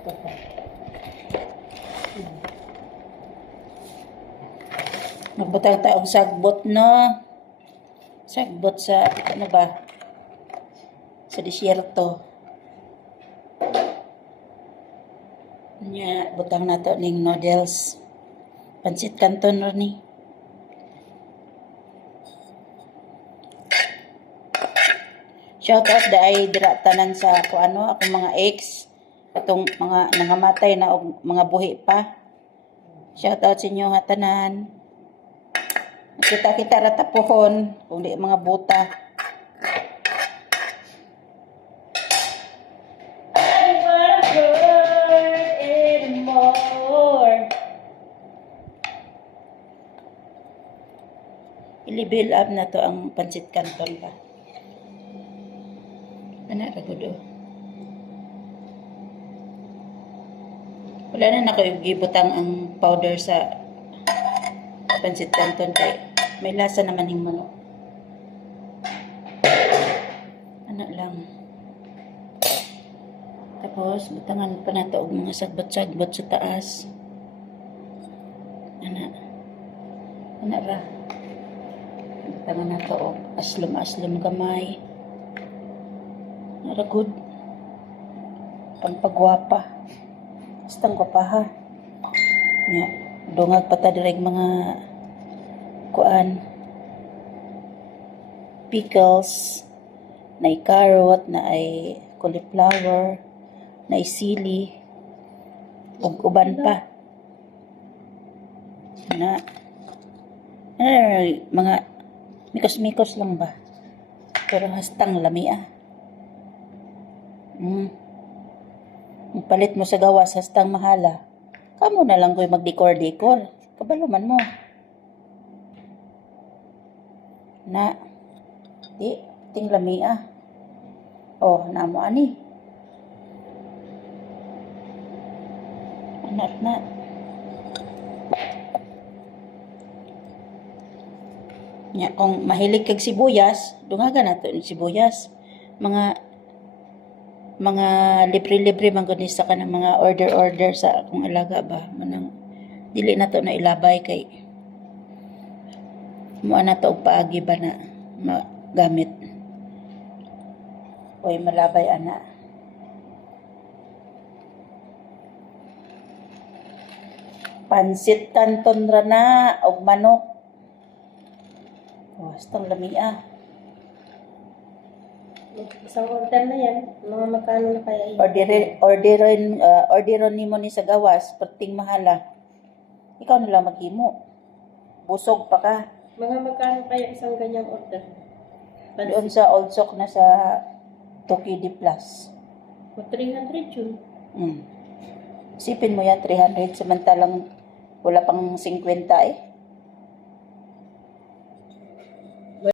Ito pa. Magbutang taong sagbot, no? Sagbot sa, ano ba? Sa disyerto. Nya, butang na to ning noodles. Pansit Canton ron ni. Shout out daay dira tanan sa kuano akong mga ex, atong mga nangamatay na og mga buhi pa. Shout out sa inyo nga tanan. Kita ra tapuhon kung di mga buta. I-level up na to ang Pansit Canton ba. Ana ra gud. Wala na nako gibutang ang powder sa Pansit Canton kay may lasa naman yung manok. Ano lang. Tapos butangan pa nato og mga sagbot-sagbot sa taas. Ana ra. Butangan nato og aslom-aslom gamay. Nara good. Pampagwapa. Bastang gwapa ha. Nya, dungag pa ta direk mga kuan. Pickles, na carrot, na ay cauliflower, na sili, ug uban pa. Na mga mikos-mikos lang ba? Pero hastang lami ah. Palit mo sa gawas hastang mahala. Kamo na lang ko'y mag-decor-decor. Kabaluman mo. Na, ting lami ah. Oh, namo ani. Anak na. Nya, kung mahilig kag sibuyas, dungagan nato ng sibuyas. Mga libre-libre man gud sa kanang mga order sa akong alaga ba manang dili na to na ilabay kay mo na to og paagi ba na magamit oy malabay ana. Pansit Canton ra na og manok. Oh, stong lami ah. Isang order na yan. Mga magkano na kaya yun? Orderon nimo ni sa gawas, perting mahala. Ikaw na lang maghimo. Busog pa ka. Mga magkano kaya isang ganyang order? Doon sa Old Sock na sa Tokyo D Plus. O 300 yun. Isipin mo yan, 300, samantalang wala pang 50 eh.